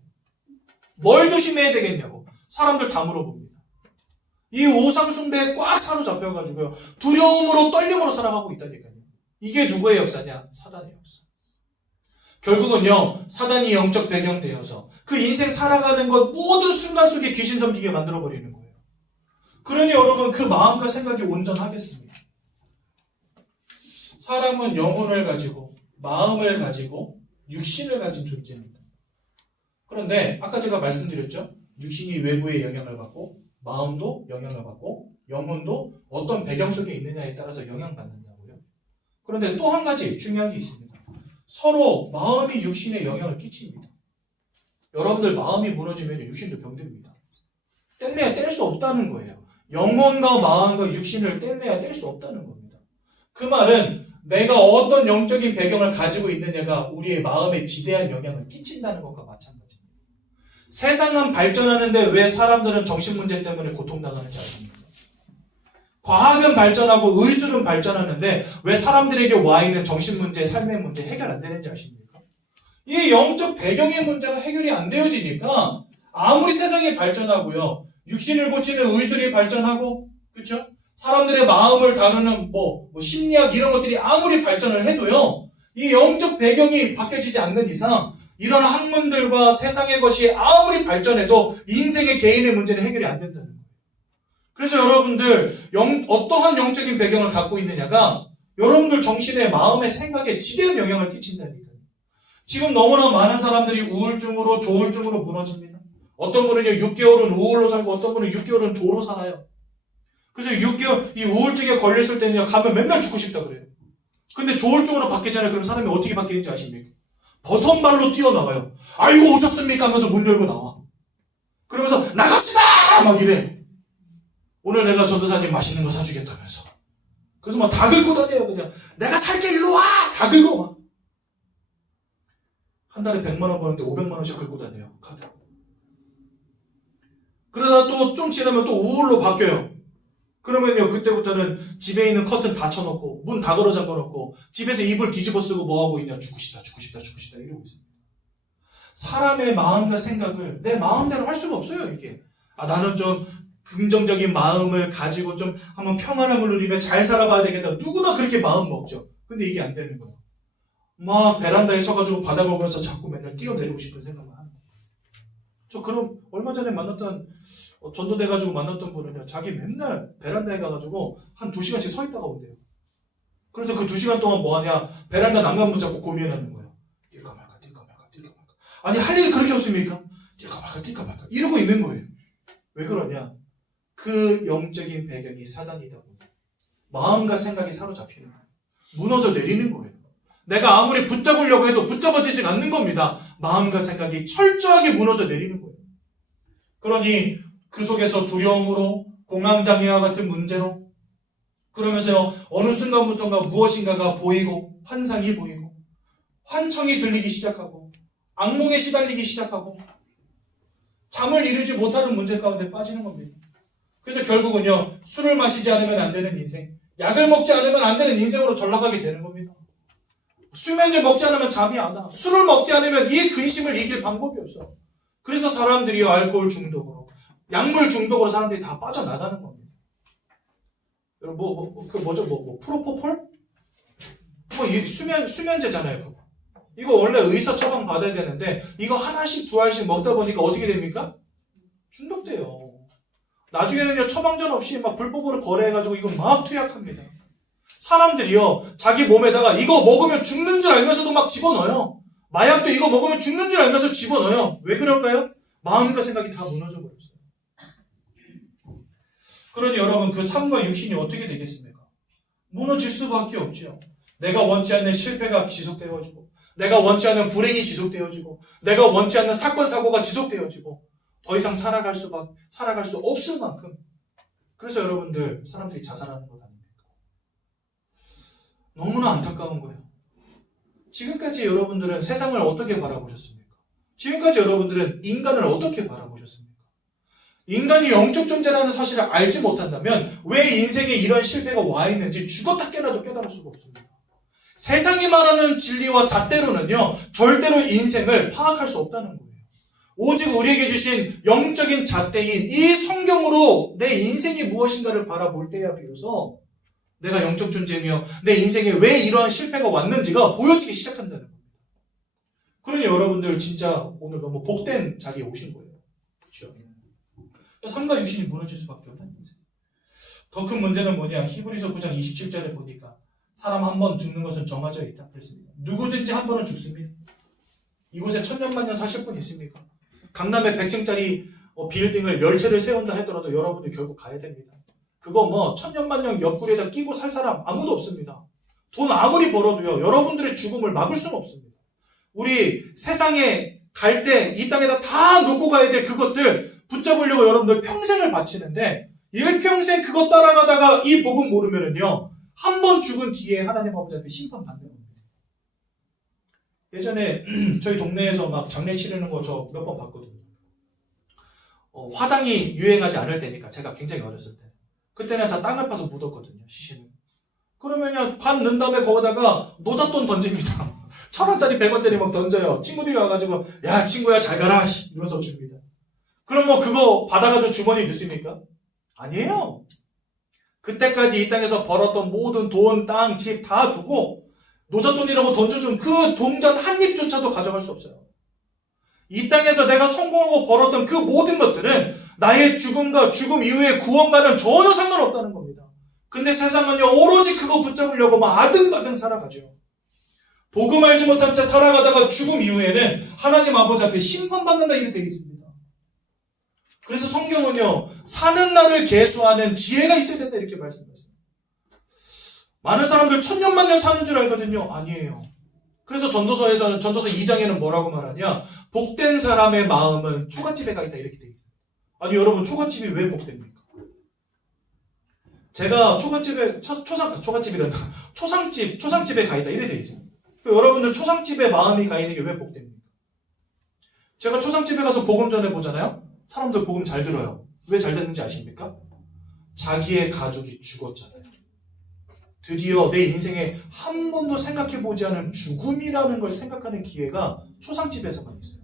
뭘 조심해야 되겠냐고 사람들 다 물어봅니다. 이 우상 숭배에 꽉 사로잡혀가지고요, 두려움으로 떨림으로 살아가고 있다니까요. 이게 누구의 역사냐? 사단의 역사. 결국은요, 사단이 영적 배경되어서 그 인생 살아가는 것 모든 순간 속에 귀신 섬기게 만들어버리는 거예요. 그러니 여러분, 그 마음과 생각이 온전하겠습니다. 사람은 영혼을 가지고 마음을 가지고 육신을 가진 존재입니다. 그런데 아까 제가 말씀드렸죠? 육신이 외부의 영향을 받고 마음도 영향을 받고 영혼도 어떤 배경 속에 있느냐에 따라서 영향받는다고요. 그런데 또 한 가지 중요한 게 있습니다. 서로 마음이 육신에 영향을 끼칩니다. 여러분들 마음이 무너지면 육신도 병듭니다. 뗄래야 뗄 수 없다는 거예요. 영혼과 마음과 육신을 뗄래야 뗄 수 없다는 겁니다. 그 말은 내가 어떤 영적인 배경을 가지고 있느냐가 우리의 마음에 지대한 영향을 끼친다는 것과 마찬가지입니다. 세상은 발전하는데 왜 사람들은 정신문제 때문에 고통당하는지 아십니까? 과학은 발전하고 의술은 발전하는데 왜 사람들에게 와 있는 정신문제, 삶의 문제 해결 안 되는지 아십니까? 이 영적 배경의 문제가 해결이 안 되어지니까 아무리 세상이 발전하고요, 육신을 고치는 의술이 발전하고, 그렇죠? 사람들의 마음을 다루는 심리학 이런 것들이 아무리 발전을 해도요, 이 영적 배경이 바뀌어지지 않는 이상 이런 학문들과 세상의 것이 아무리 발전해도 인생의 개인의 문제는 해결이 안 된다는 거예요. 그래서 여러분들 어떠한 영적인 배경을 갖고 있느냐가 여러분들 정신에, 마음에, 생각에 지대한 영향을 끼친다니까요. 지금 너무나 많은 사람들이 우울증으로, 조울증으로 무너집니다. 어떤 분은요 6개월은 우울로 살고 어떤 분은 6개월은 조로 살아요. 그래서 6개월 이 우울증에 걸렸을 때는요, 가면 맨날 죽고 싶다 그래요. 근데 조울증으로 바뀌잖아요. 그럼 사람이 어떻게 바뀌는지 아십니까? 버선발로 뛰어나와요. 아이고 오셨습니까? 하면서 문 열고 나와. 그러면서 나갑시다! 막 이래. 오늘 내가 전도사님 맛있는 거 사주겠다면서. 그래서 막 다 긁고 다녀요. 그냥 내가 살게 일로 와! 다 긁어 막. 한 달에 100만 원 버는데 500만 원씩 긁고 다녀요. 카드. 그러다 또 좀 지나면 또 우울로 바뀌어요. 그러면요, 그때부터는 집에 있는 커튼 다 쳐놓고, 문 다 걸어 잠궈놓고, 집에서 이불 뒤집어 쓰고 뭐 하고 있냐? 죽고 싶다, 죽고 싶다, 죽고 싶다, 이러고 있습니다. 사람의 마음과 생각을 내 마음대로 할 수가 없어요, 이게. 나는 좀 긍정적인 마음을 가지고 좀 한번 평안함을 누리며 잘 살아봐야 되겠다. 누구나 그렇게 마음 먹죠. 근데 이게 안 되는 거예요. 막 베란다에 서가지고 바닥을 보면서 자꾸 맨날 뛰어내리고 싶은 생각만 하는 거예요. 저 그럼 얼마 전에 만났던 전도돼가지고 만났던 분은요, 자기 맨날 베란다에 가가지고 한 2시간씩 서 있다가 온대요. 그래서 그 2시간 동안 뭐 하냐? 베란다 난간문 잡고 고민하는 거예요. 뛸까 말까, 뛸까 말까, 뛸까 말까. 아니, 할 일이 그렇게 없습니까? 뛸까 말까, 뛸까 말까. 이러고 있는 거예요. 왜 그러냐? 그 영적인 배경이 사단이다 보니 마음과 생각이 사로잡히는 거예요. 무너져 내리는 거예요. 내가 아무리 붙잡으려고 해도 붙잡아지지 않는 겁니다. 마음과 생각이 철저하게 무너져 내리는 거예요. 그러니 그 속에서 두려움으로, 공황장애와 같은 문제로, 그러면서요, 어느 순간부터가 무엇인가가 보이고, 환상이 보이고, 환청이 들리기 시작하고 악몽에 시달리기 시작하고 잠을 이루지 못하는 문제 가운데 빠지는 겁니다. 그래서 결국은요, 술을 마시지 않으면 안 되는 인생, 약을 먹지 않으면 안 되는 인생으로 전락하게 되는 겁니다. 수면제 먹지 않으면 잠이 안 와. 술을 먹지 않으면 이 근심을 이길 방법이 없어. 그래서 사람들이요, 알코올 중독으로, 약물 중독으로 사람들이 다 빠져나가는 겁니다. 여러분, 프로포폴? 수면제잖아요, 그거. 이거 원래 의사 처방 받아야 되는데, 이거 하나씩 두 알씩 먹다 보니까 어떻게 됩니까? 중독돼요. 나중에는요, 처방전 없이 막 불법으로 거래해가지고 이거 막 투약합니다. 사람들이요, 자기 몸에다가 이거 먹으면 죽는 줄 알면서도 막 집어넣어요. 마약도 이거 먹으면 죽는 줄 알면서 집어넣어요. 왜 그럴까요? 마음과 생각이 다 무너져 버렸어요. 그러니 여러분, 그 삶과 육신이 어떻게 되겠습니까? 무너질 수밖에 없죠. 내가 원치 않는 실패가 지속되어지고, 내가 원치 않는 불행이 지속되어지고, 내가 원치 않는 사건, 사고가 지속되어지고, 더 이상 살아갈 수 없을 만큼. 그래서 여러분들, 사람들이 자살하는 것 아닙니까? 너무나 안타까운 거예요. 지금까지 여러분들은 세상을 어떻게 바라보셨습니까? 지금까지 여러분들은 인간을 어떻게 바라보셨습니까? 인간이 영적 존재라는 사실을 알지 못한다면 왜 인생에 이런 실패가 와 있는지 죽었다 깨어나도 깨달을 수가 없습니다. 세상이 말하는 진리와 잣대로는요, 절대로 인생을 파악할 수 없다는 거예요. 오직 우리에게 주신 영적인 잣대인 이 성경으로 내 인생이 무엇인가를 바라볼 때야 비로소 내가 영적 존재며 내 인생에 왜 이러한 실패가 왔는지가 보여지기 시작한다는 겁니다. 그러니 여러분들 진짜 오늘 너무 복된 자리에 오신 거예요. 그렇죠? 삶과 육신이 무너질 수밖에 없는 인생. 더 큰 문제는 뭐냐? 히브리서 9장 27절에 보니까 사람 한 번 죽는 것은 정해져 있다 그랬습니다. 누구든지 한 번은 죽습니다. 이곳에 천년만년 사실 분 있습니까? 강남에 100층짜리 빌딩을 열채를 세운다 하더라도 여러분들 결국 가야 됩니다. 그거 천년만년 옆구리에다 끼고 살 사람 아무도 없습니다. 돈 아무리 벌어도요, 여러분들의 죽음을 막을 수는 없습니다. 우리 세상에 갈 때 이 땅에다 다 놓고 가야 될 그것들 붙잡으려고 여러분들 평생을 바치는데, 일평생 그거 따라가다가 이 복음 모르면은요, 한 번 죽은 뒤에 하나님 아버지한테 심판받는 겁니다. 예전에 저희 동네에서 막 장례 치르는 거 저 몇 번 봤거든요. 화장이 유행하지 않을 때니까, 제가 굉장히 어렸을 때. 그때는 다 땅을 파서 묻었거든요, 시신을. 그러면요, 관 넣은 다음에 거기다가 노잣돈 던집니다. 1,000원짜리 100원짜리 막 던져요. 친구들이 와가지고, 야, 친구야, 잘 가라, 이러면서 줍니다. 그럼 그거 받아가지고 주머니에 넣습니까? 아니에요. 그때까지 이 땅에서 벌었던 모든 돈, 땅, 집 다 두고 노잣돈이라고 던져준 그 동전 한 입조차도 가져갈 수 없어요. 이 땅에서 내가 성공하고 벌었던 그 모든 것들은 나의 죽음과 죽음 이후의 구원과는 전혀 상관없다는 겁니다. 근데 세상은요, 오로지 그거 붙잡으려고 막 아등바등 살아가죠. 복음 알지 못한 채 살아가다가 죽음 이후에는 하나님 아버지 앞에 심판받는다 이렇게 되어 있습니다. 그래서 성경은요, 사는 날을 계수하는 지혜가 있어야 된다 이렇게 말씀하세요. 많은 사람들 천년만년 사는 줄 알거든요. 아니에요. 그래서 전도서 2장에는 뭐라고 말하냐? 복된 사람의 마음은 초가집에 가 있다 이렇게 돼 있어요. 아니 여러분, 초가집이 왜 복됩니까? 제가 초상집에 가 있다 이렇게 돼 있어요. 여러분들 초상집에 마음이 가 있는 게 왜 복됩니까? 제가 초상집에 가서 복음 전해보잖아요. 사람들 복음 잘 들어요. 왜 잘 듣는지 아십니까? 자기의 가족이 죽었잖아요. 드디어 내 인생에 한 번도 생각해보지 않은 죽음이라는 걸 생각하는 기회가 초상집에서만 있어요.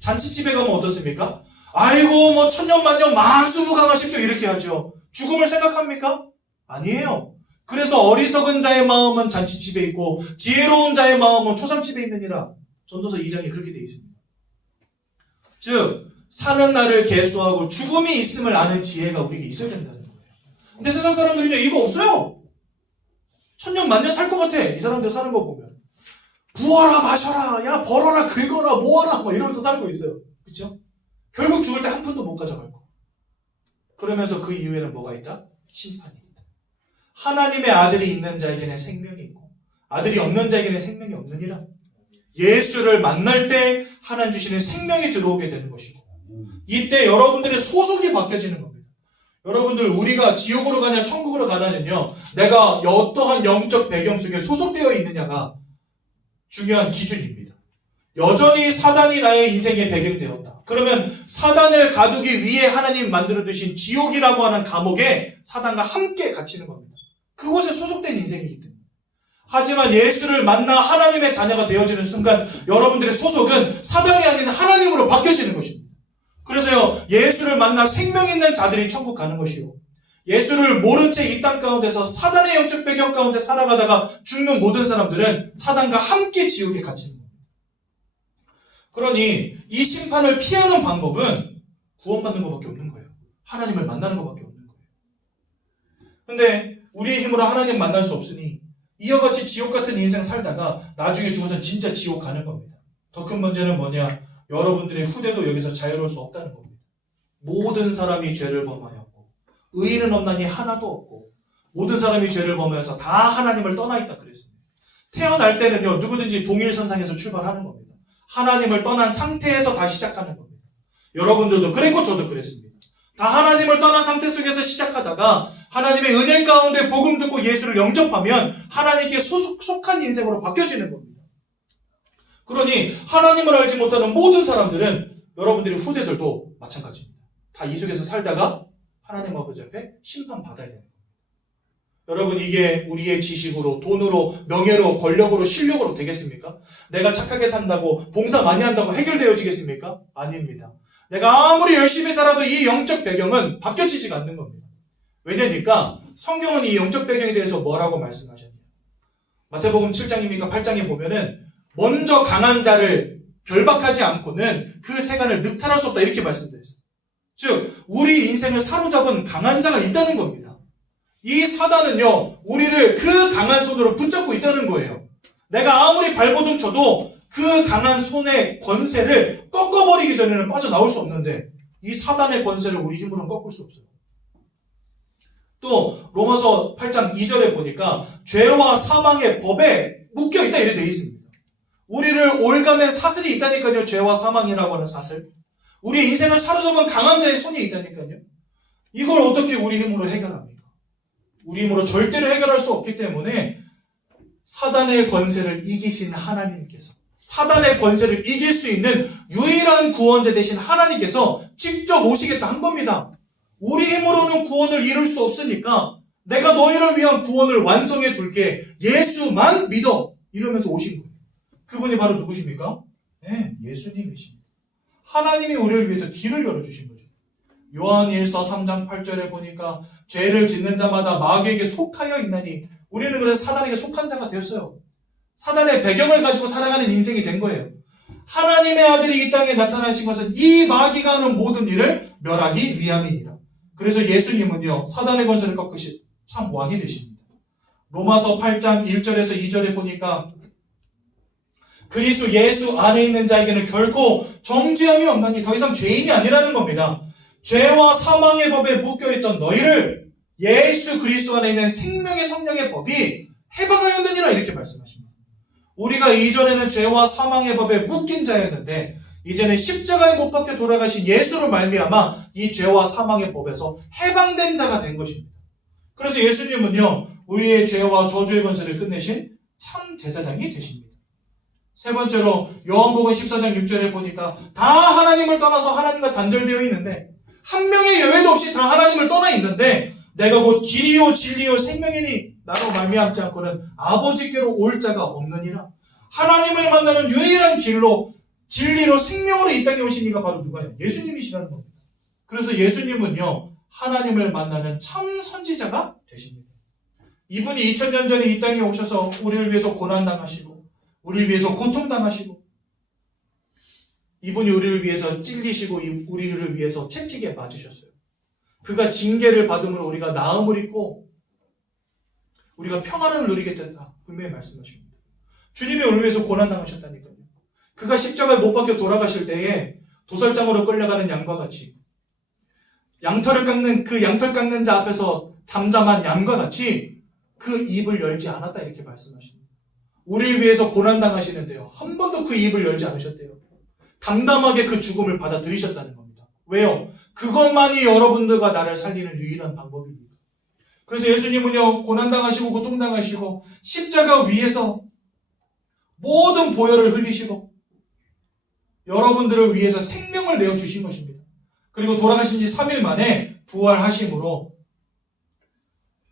잔치집에 가면 어떻습니까? 아이고 천년만년 만수무강하십시오 이렇게 하죠. 죽음을 생각합니까? 아니에요. 그래서 어리석은 자의 마음은 잔치집에 있고 지혜로운 자의 마음은 초상집에 있느니라. 전도서 2장에 그렇게 되어 있습니다. 즉 사는 날을 계수하고 죽음이 있음을 아는 지혜가 우리에게 있어야 된다는 거예요. 근데 세상 사람들은요, 이거 없어요. 천년 만년 살 것 같아. 이 사람들 사는 거 보면. 부어라 마셔라, 야 벌어라 긁어라 모아라 막 이러면서 살고 있어요. 그렇죠? 결국 죽을 때 한 푼도 못 가져갈 거. 그러면서 그 이후에는 뭐가 있다? 심판이 있다. 하나님의 아들이 있는 자에게는 생명이 있고 아들이 없는 자에게는 생명이 없느니라. 예수를 만날 때 하나님 주시는 생명이 들어오게 되는 것이고, 이때 여러분들의 소속이 바뀌어지는 겁니다. 여러분들, 우리가 지옥으로 가냐 천국으로 가냐는요, 내가 어떠한 영적 배경 속에 소속되어 있느냐가 중요한 기준입니다. 여전히 사단이 나의 인생의 배경되었다. 그러면 사단을 가두기 위해 하나님 만들어 두신 지옥이라고 하는 감옥에 사단과 함께 갇히는 겁니다. 그곳에 소속된 인생이기 때문에. 하지만 예수를 만나 하나님의 자녀가 되어지는 순간 여러분들의 소속은 사단이 아닌 하나님으로 바뀌어지는 것입니다. 그래서요, 예수를 만나 생명 있는 자들이 천국 가는 것이요, 예수를 모른 채 이 땅 가운데서 사단의 영적 배경 가운데 살아가다가 죽는 모든 사람들은 사단과 함께 지옥에 갇히는 겁니다. 그러니 이 심판을 피하는 방법은 구원받는 것밖에 없는 거예요. 하나님을 만나는 것밖에 없는 거예요. 근데 우리의 힘으로 하나님 만날 수 없으니 이와 같이 지옥 같은 인생 살다가 나중에 죽어서 진짜 지옥 가는 겁니다. 더 큰 문제는 뭐냐? 여러분들의 후대도 여기서 자유로울 수 없다는 겁니다. 모든 사람이 죄를 범하였고 의인은 없나니 하나도 없고 모든 사람이 죄를 범하여서 다 하나님을 떠나 있다 그랬습니다. 태어날 때는요, 누구든지 동일선상에서 출발하는 겁니다. 하나님을 떠난 상태에서 다 시작하는 겁니다. 여러분들도 그랬고 저도 그랬습니다. 다 하나님을 떠난 상태 속에서 시작하다가 하나님의 은혜 가운데 복음 듣고 예수를 영접하면 하나님께 속한 인생으로 바뀌어지는 겁니다. 그러니 하나님을 알지 못하는 모든 사람들은 여러분들의 후대들도 마찬가지입니다. 다 이 속에서 살다가 하나님 아버지 앞에 심판받아야 됩니다. 여러분, 이게 우리의 지식으로, 돈으로, 명예로, 권력으로, 실력으로 되겠습니까? 내가 착하게 산다고, 봉사 많이 한다고 해결되어지겠습니까? 아닙니다. 내가 아무리 열심히 살아도 이 영적 배경은 바뀌어지지가 않는 겁니다. 왜냐니까 성경은 이 영적 배경에 대해서 뭐라고 말씀하셨냐? 마태복음 7장입니까? 8장에 보면은 먼저 강한 자를 결박하지 않고는 그 세간을 늑탈할 수 없다, 이렇게 말씀되어 있어요. 즉 우리 인생을 사로잡은 강한 자가 있다는 겁니다. 이 사단은요, 우리를 그 강한 손으로 붙잡고 있다는 거예요. 내가 아무리 발버둥 쳐도 그 강한 손의 권세를 꺾어버리기 전에는 빠져나올 수 없는데 이 사단의 권세를 우리 힘으로는 꺾을 수 없어요. 또 로마서 8장 2절에 보니까 죄와 사망의 법에 묶여있다 이렇게 되어 있습니다. 우리를 올가맨 사슬이 있다니까요. 죄와 사망이라고 하는 사슬. 우리의 인생을 사로잡은 강한 자의 손이 있다니까요. 이걸 어떻게 우리 힘으로 해결합니까? 우리 힘으로 절대로 해결할 수 없기 때문에 사단의 권세를 이기신 하나님께서, 사단의 권세를 이길 수 있는 유일한 구원자 되신 하나님께서 직접 오시겠다 한 겁니다. 우리 힘으로는 구원을 이룰 수 없으니까 내가 너희를 위한 구원을 완성해 둘게, 예수만 믿어, 이러면서 오신 거예요. 그분이 바로 누구십니까? 네, 예수님이십니다. 하나님이 우리를 위해서 길을 열어주신 거죠. 요한일서 3장 8절에 보니까 죄를 짓는 자마다 마귀에게 속하여 있나니, 우리는 그래서 사단에게 속한 자가 되었어요. 사단의 배경을 가지고 살아가는 인생이 된 거예요. 하나님의 아들이 이 땅에 나타나신 것은 이 마귀가 하는 모든 일을 멸하기 위함이니라. 그래서 예수님은요, 사단의 권세를 꺾으신 참 왕이 되십니다. 로마서 8장 1절에서 2절에 보니까 그리스도 예수 안에 있는 자에게는 결코 정죄함이 없나니, 더 이상 죄인이 아니라는 겁니다. 죄와 사망의 법에 묶여있던 너희를 예수 그리스도 안에 있는 생명의 성령의 법이 해방하였느니라, 이렇게 말씀하십니다. 우리가 이전에는 죄와 사망의 법에 묶인 자였는데 이제는 십자가에 못 박혀 돌아가신 예수로 말미암아 이 죄와 사망의 법에서 해방된 자가 된 것입니다. 그래서 예수님은요, 우리의 죄와 저주의 권세를 끝내신 참 제사장이 되십니다. 세 번째로 요한복음 14장 6절에 보니까 다 하나님을 떠나서 하나님과 단절되어 있는데, 한 명의 예외도 없이 다 하나님을 떠나 있는데, 내가 곧 길이요 진리요 생명이니 나로 말미암지 않고는 아버지께로 올 자가 없느니라. 하나님을 만나는 유일한 길로 진리로 생명으로 이 땅에 오신 이가 바로 누가요? 예수님이시라는 겁니다. 그래서 예수님은요, 하나님을 만나는 참 선지자가 되십니다. 이분이 2000년 전에 이 땅에 오셔서 우리를 위해서 고난당하시고 우리를 위해서 고통당하시고, 이분이 우리를 위해서 찔리시고 우리를 위해서 채찍에 맞으셨어요. 그가 징계를 받음으로 우리가 나음을 입고 우리가 평안을 누리게 됐다, 분명히 말씀하십니다. 주님이 우리를 위해서 고난당하셨다니까요. 그가 십자가에 못 박혀 돌아가실 때에 도살장으로 끌려가는 양과 같이, 양털을 깎는 그 양털 깎는 자 앞에서 잠잠한 양과 같이 그 입을 열지 않았다, 이렇게 말씀하십니다. 우리를 위해서 고난당하시는데요, 한 번도 그 입을 열지 않으셨대요. 담담하게 그 죽음을 받아들이셨다는 겁니다. 왜요? 그것만이 여러분들과 나를 살리는 유일한 방법입니다. 그래서 예수님은요, 고난당하시고 고통당하시고 십자가 위에서 모든 보혈을 흘리시고 여러분들을 위해서 생명을 내어주신 것입니다. 그리고 돌아가신 지 3일 만에 부활하심으로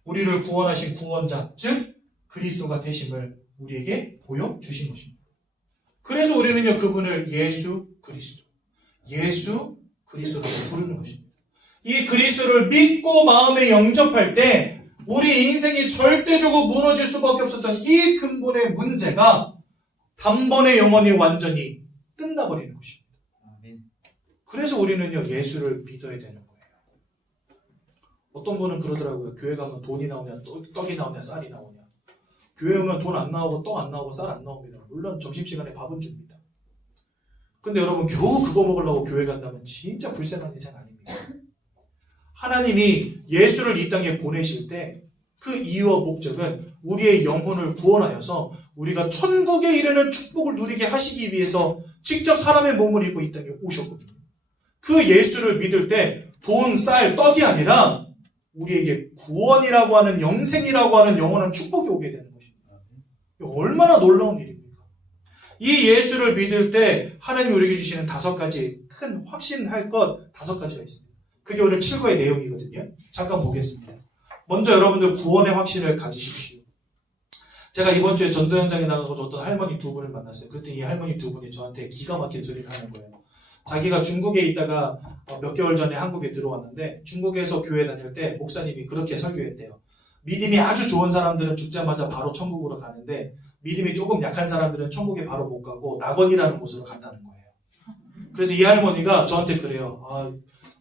우리를 구원하신 구원자, 즉 그리스도가 되심을 우리에게 보여주신 것입니다. 그래서 우리는요, 그분을 예수 그리스도로 부르는 것입니다. 이 그리스도를 믿고 마음에 영접할 때 우리 인생이 절대적으로 무너질 수밖에 없었던 이 근본의 문제가 단번에 영원히 완전히 끝나버리는 것입니다. 그래서 우리는요, 예수를 믿어야 되는 거예요. 어떤 분은 그러더라고요. 교회 가면 돈이 나오냐, 떡이 나오냐, 쌀이 나오냐. 교회 오면 돈 안 나오고 떡 안 나오고 쌀 안 나옵니다. 물론 점심시간에 밥은 줍니다. 근데 여러분, 겨우 그거 먹으려고 교회 간다면 진짜 불쌍한 인생 아닙니까? 하나님이 예수를 이 땅에 보내실 때 그 이유와 목적은 우리의 영혼을 구원하여서 우리가 천국에 이르는 축복을 누리게 하시기 위해서 직접 사람의 몸을 입고 이 땅에 오셨거든요. 그 예수를 믿을 때 돈, 쌀, 떡이 아니라 우리에게 구원이라고 하는, 영생이라고 하는 영원한 축복이 오게 되는 것입니다. 얼마나 놀라운 일입니까? 이 예수를 믿을 때 하나님이 우리에게 주시는 5가지 큰 확신할 것 5가지가 있습니다. 그게 오늘 7거의 내용이거든요. 잠깐 보겠습니다. 먼저 여러분들 구원의 확신을 가지십시오. 제가 이번 주에 전도 현장에 나가서 어떤 할머니 2분을 만났어요. 그랬더니 이 할머니 2분이 저한테 기가 막힌 소리를 하는 거예요. 자기가 중국에 있다가 몇 개월 전에 한국에 들어왔는데 중국에서 교회 다닐 때 목사님이 그렇게 설교했대요. 믿음이 아주 좋은 사람들은 죽자마자 바로 천국으로 가는데 믿음이 조금 약한 사람들은 천국에 바로 못 가고 낙원이라는 곳으로 간다는 거예요. 그래서 이 할머니가 저한테 그래요.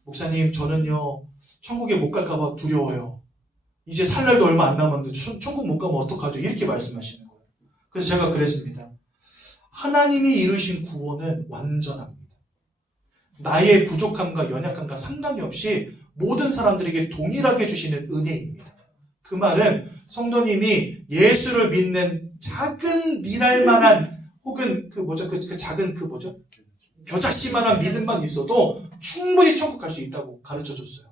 목사님, 저는요 천국에 못 갈까 봐 두려워요. 이제 살 날도 얼마 안 남았는데 천국 못 가면 어떡하죠? 이렇게 말씀하시는 거예요. 그래서 제가 그랬습니다. 하나님이 이루신 구원은 완전합니다. 나의 부족함과 연약함과 상관이 없이 모든 사람들에게 동일하게 주시는 은혜입니다. 그 말은 성도님이 예수를 믿는 작은 미랄만한 혹은 작은 겨자씨만한 믿음만 있어도 충분히 천국 갈 수 있다고 가르쳐줬어요.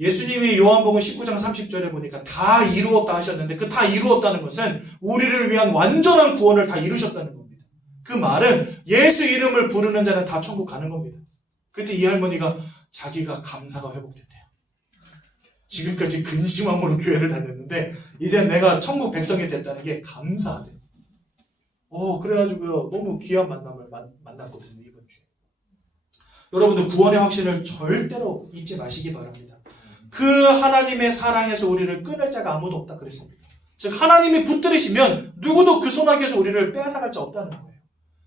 예수님이 요한복음 19장 30절에 보니까 다 이루었다 하셨는데 그 다 이루었다는 것은 우리를 위한 완전한 구원을 다 이루셨다는 겁니다. 그 말은 예수 이름을 부르는 자는 다 천국 가는 겁니다. 그때 이 할머니가 자기가 감사가 회복됐대요. 지금까지 근심함으로 교회를 다녔는데 이제 내가 천국 백성이 됐다는 게 감사하대요. 그래가지고요 너무 귀한 만남을 만났거든요 이번 주에. 여러분들 구원의 확신을 절대로 잊지 마시기 바랍니다. 그 하나님의 사랑에서 우리를 끊을 자가 아무도 없다 그랬습니다. 즉 하나님이 붙들으시면 누구도 그 손아귀에서 우리를 빼앗아갈 자 없다는 거예요.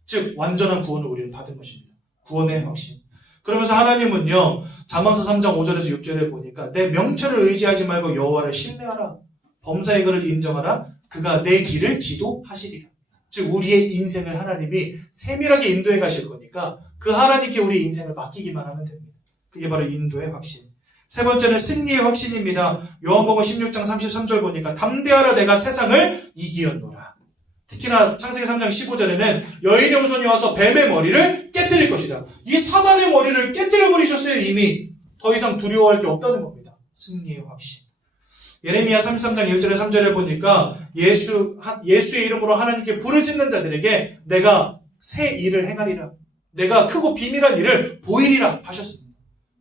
즉 완전한 구원을 우리는 받은 것입니다. 구원의 확신. 그러면서 하나님은요 잠언서 3장 5절에서 6절에 보니까 내 명철을 의지하지 말고 여호와를 신뢰하라. 범사의 그를 인정하라. 그가 내 길을 지도하시리라. 즉 우리의 인생을 하나님이 세밀하게 인도해 가실 거니까 그 하나님께 우리 인생을 맡기기만 하면 됩니다. 그게 바로 인도의 확신. 세 번째는 승리의 확신입니다. 요한복음 16장 33절 보니까 담대하라 내가 세상을 이기었노라. 특히나 창세기 3장 15절에는 여인의 후손이 와서 뱀의 머리를 깨뜨릴 것이다. 이 사단의 머리를 깨뜨려버리셨어요. 이미 더 이상 두려워할 게 없다는 겁니다. 승리의 확신. 예레미야 33장 1절에 3절에 보니까 예수의 이름으로 하나님께 부르짖는 자들에게 내가 새 일을 행하리라. 내가 크고 비밀한 일을 보이리라 하셨습니다.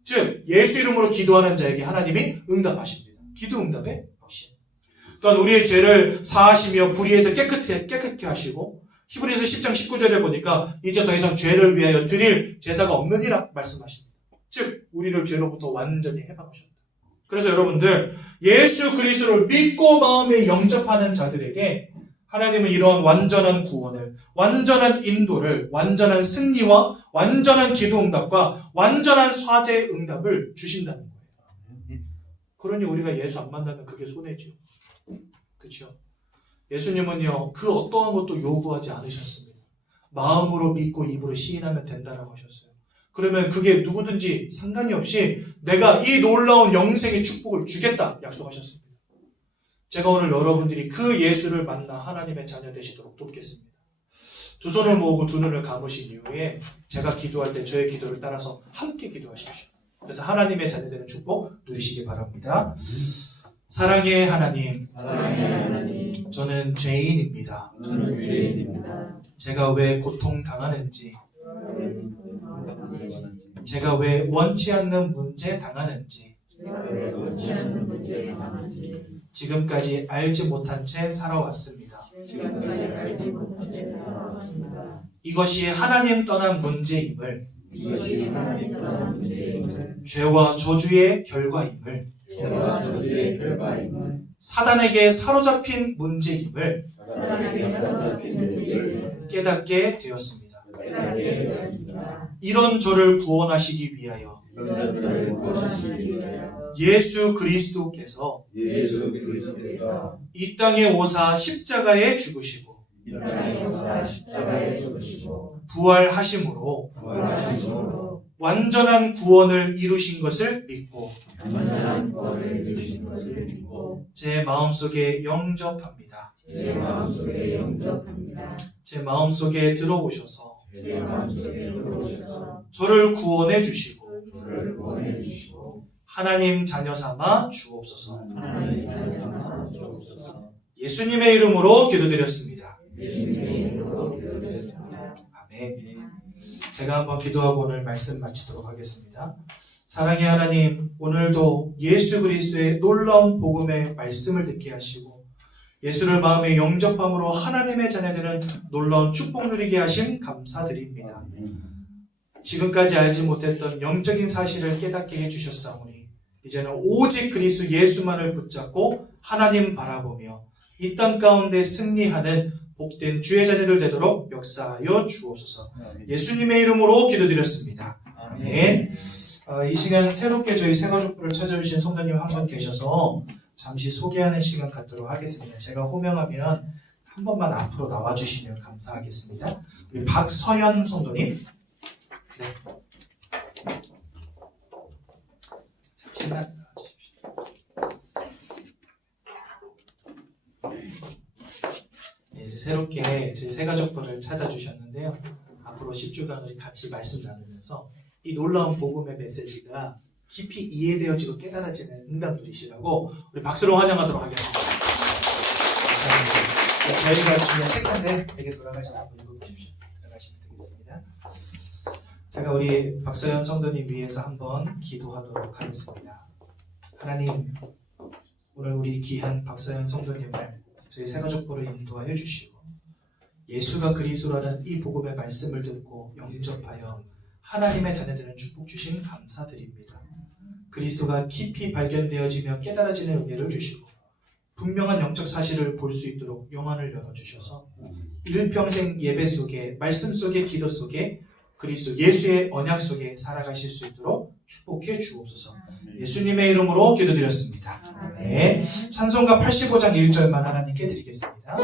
즉 예수 이름으로 기도하는 자에게 하나님이 응답하십니다. 기도 응답의 확신. 또한 우리의 죄를 사하시며 불의에서 깨끗게 하시고 히브리서 10장 19절에 보니까 이제 더 이상 죄를 위하여 드릴 제사가 없느니라 말씀하십니다. 즉 우리를 죄로부터 완전히 해방하셨다. 그래서 여러분들 예수 그리스도를 믿고 마음에 영접하는 자들에게 하나님은 이러한 완전한 구원을, 완전한 인도를, 완전한 승리와 완전한 기도 응답과 완전한 화제의 응답을 주신다는 거예요. 그러니 우리가 예수 안 만나면 그게 손해죠. 그렇죠? 예수님은요 그 어떠한 것도 요구하지 않으셨습니다. 마음으로 믿고 입으로 시인하면 된다라고 하셨어요. 그러면 그게 누구든지 상관이 없이 내가 이 놀라운 영생의 축복을 주겠다 약속하셨습니다. 제가 오늘 여러분들이 그 예수를 만나 하나님의 자녀 되시도록 돕겠습니다. 두 손을 모으고 두 눈을 감으신 이후에 제가 기도할 때 저의 기도를 따라서 함께 기도하십시오. 그래서 하나님의 자녀 되는 축복 누리시기 바랍니다. 사랑의 하나님. 저는 죄인입니다. 제가 왜 고통당하는지, 제가 왜 원치 않는 문제 당하는지, 지금까지 알지 못한 채 살아왔습니다. 이것이 하나님 떠난 문제임을, 죄와 저주의 결과임을, 사단에게 사로잡힌 문제임을 깨닫게 되었습니다. 이런 저를 구원하시기 위하여 예수 그리스도께서 이 땅에 오사 십자가에 죽으시고 부활하심으로 완전한 구원을 이루신 것을 믿고 제 마음속에 영접합니다. 제 마음속에 들어오셔서 저를 구원해 주시고 하나님 자녀 삼아 주옵소서. 예수님의 이름으로 기도드렸습니다. 아멘. 제가 한번 기도하고 오늘 말씀 마치도록 하겠습니다. 사랑의 하나님, 오늘도 예수 그리스도의 놀라운 복음의 말씀을 듣게 하시고 예수를 마음에 영접함으로 하나님의 자녀되는 놀라운 축복 누리게 하심 감사드립니다. 지금까지 알지 못했던 영적인 사실을 깨닫게 해주셨사오니 이제는 오직 그리스도 예수만을 붙잡고 하나님 바라보며 이 땅 가운데 승리하는 복된 주의 자녀들 되도록 역사하여 주옵소서. 예수님의 이름으로 기도드렸습니다. 아멘. 이 시간 새롭게 저희 새가족부를 찾아주신 성도님 한 분 계셔서 잠시 소개하는 시간 갖도록 하겠습니다. 제가 호명하면 한 번만 앞으로 나와주시면 감사하겠습니다. 우리 박서연 성도님. 네. 잠시만 나와주십시오. 네, 새롭게 저희 새가족부를 찾아주셨는데요. 앞으로 10주간 우리 같이 말씀 나누면서 이 놀라운 복음의 메시지가 깊이 이해되어지고 깨달아지는 응답 누리시라고 우리 박수로 환영하도록 하겠습니다. 감사합니다. 저희가 준비한 책한데 되게 돌아가셔서 한번 읽어보십시오. 들어가시면 되겠습니다. 제가 우리 박서연 성도님 위해서 한번 기도하도록 하겠습니다. 하나님, 오늘 우리 귀한 박서연 성도님을 저희 새가족부로 인도하여 주시고 예수가 그리스도라는 이 복음의 말씀을 듣고 영접하여 하나님의 자녀되는 축복 주심 감사드립니다. 그리스도가 깊이 발견되어지며 깨달아지는 은혜를 주시고 분명한 영적 사실을 볼 수 있도록 영안을 열어주셔서 일평생 예배 속에 말씀 속에 기도 속에 그리스도 예수의 언약 속에 살아가실 수 있도록 축복해 주옵소서. 예수님의 이름으로 기도드렸습니다. 네. 찬송가 85장 1절만 하나님께 드리겠습니다.